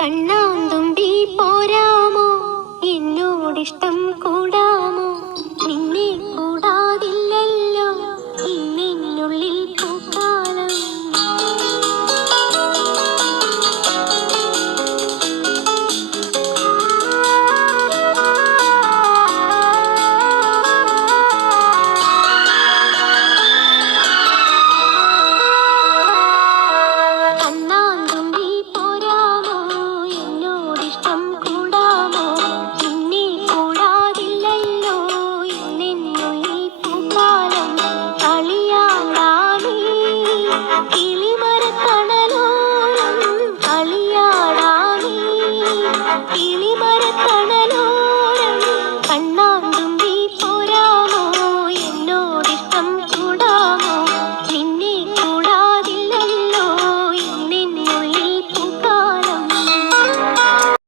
കണ്ണാന്തുമ്പി പോരാമോ എന്നോടിഷ്ടം കൂടാമോ നിന്നെ കൂടാതില്ലല്ലോ ഇന്നെന്നുള്ളിൽ പൂക്കാലം കിളിമരത്തണലോരം കളിയാടാനീ കിളി